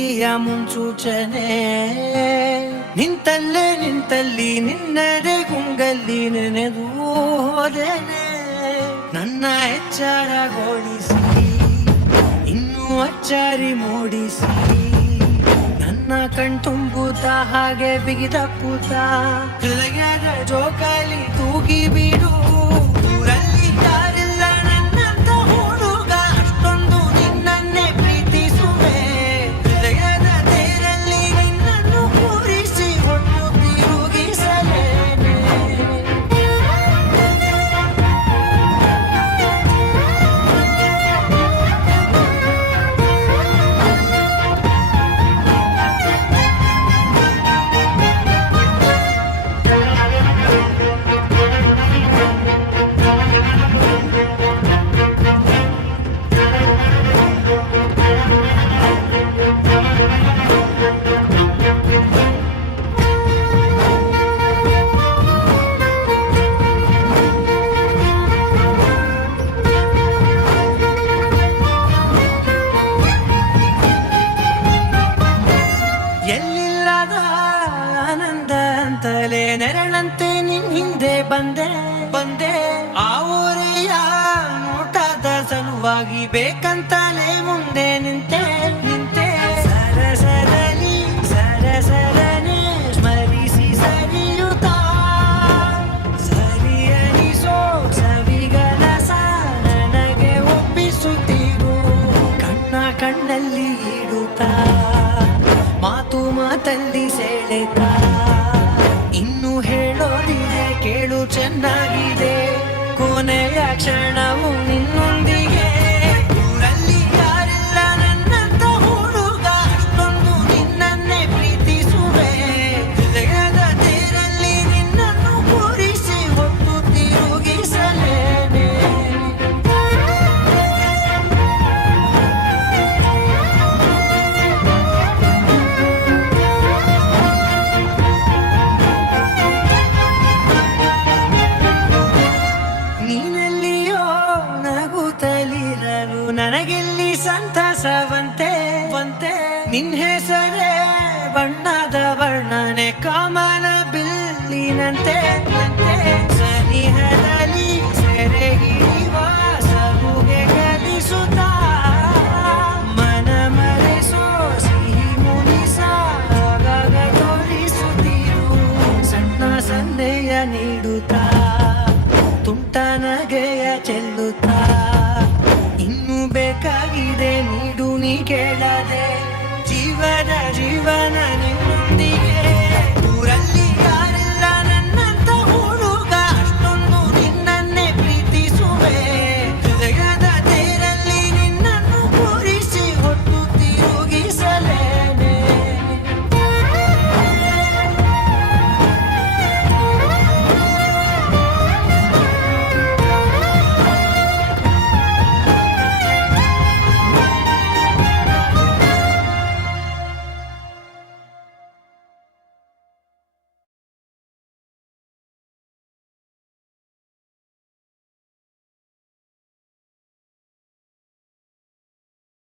ಪ್ರೀತಿಯ ಮುನ್ಸೂಚನೆ ನಿಂತಲ್ಲಿ ನಿನ್ನಡೆ ಗುಂಗಲ್ಲಿ ನೆನೆದು ಹೋದೆನೆ. ನನ್ನ ಎಚ್ಚರಗೊಳಿಸಿ ಇನ್ನೂ ಅಚ್ಚಾರಿ ಮೂಡಿಸಿ ನನ್ನ ಕಣ್ತುಂಬುತ್ತ ಹಾಗೆ ಬಿಗಿದಪ್ಪುತ್ತ ಹೃದಯದ ಜೋಕಾಲಿ ತೂಗಿ ಬಿಡು. ಊರಲ್ಲಿ ಯಾರಿಲ್ಲ ನನ್ನಂತ ಹುಡುಗ, ಅಷ್ಟೊಂದು ನಿನ್ನನ್ನೇ ಪ್ರೀತಿಸುವೆ. ಹೃದಯದ ತೇರಲ್ಲಿ ನಿನ್ನನ್ನು ಕೂರಿಸಿ ಹೊಟ್ಟು ತಿರುಗಿಸಲೇನೆ. ಎಲ್ಲಿಲ್ಲದ ಆನಂದ ಅಂತಲೇ ನೆರಳಂತೆ ನಿನ್ ಹಿಂದೆ ಬಂದೆ. ಆ ಊರಿಯ ನೋಟದ ಸಲುವಾಗಿ ಬೇಕಂತಲೇ ಮುಂದೆ ನಿಂತೆ. ಸರಸರನೆ ಸ್ಮರಿಸಿ ಸರಿಯುತ್ತಾ ಸರಿ ಅನಿಸೋ ಸವಿಗನಸ ನನಗೆ ಒಪ್ಪಿಸುತ್ತೀರು. ಕಣ್ಣಲ್ಲಿ ಇಡುತ್ತಾ ಮಾತಲ್ಲಿ ಸೆಳೆತ ಇನ್ನು ಹೇಳೋದಿದೆ ಕೇಳು ಚೆನ್ನಾಗಿದೆ. ಕೊನೆಯ ಕ್ಷಣವು ನಿನ್ನೊಂದಿಗೆ. ಊರಲ್ಲಿ ಯಾರಿಲ್ಲ ನನ್ನಂತ ಹುಡುಗ, ಅಷ್ಟೊಂದು ನಿನ್ನನ್ನೇ ಪ್ರೀತಿಸುವೆ. ಹೃದಯದ ತೇರಲ್ಲಿ ನಿನ್ನನ್ನು ಕೂರಿಸಿ ಹೊತ್ತು ತಿರುಗಿಸಲೇನೆ. ನೀನೆಲ್ಲಿಯೋ ನಗುತ್ತಲಿರಲು ನನಗೆಲ್ಲಿ ಸಂತಸವಂತೆ. ನಿನ್ ಹೆಸರೇ ಬಣ್ಣದ ವರ್ಣನೆ ಕಾಮನ ಬಿಲ್ಲಿನಂತೆ.